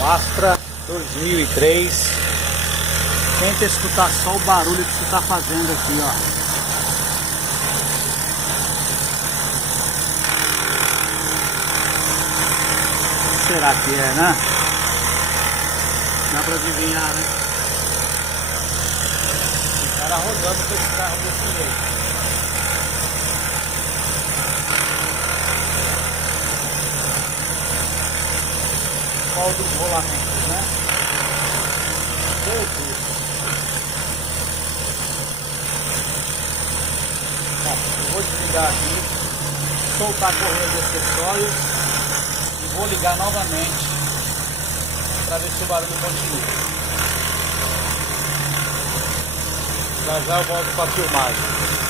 Um Astra 2003. Tenta escutar só o barulho que você está fazendo aqui, ó. O que será que é, né? Dá pra adivinhar, né? O cara rodando com esse carro desse jeito. Qual dos rolamentos, né? Jesus. Bom, eu vou desligar aqui, soltar a correia de acessórios e vou ligar novamente para ver se o barulho continua. Já já eu volto para a filmagem.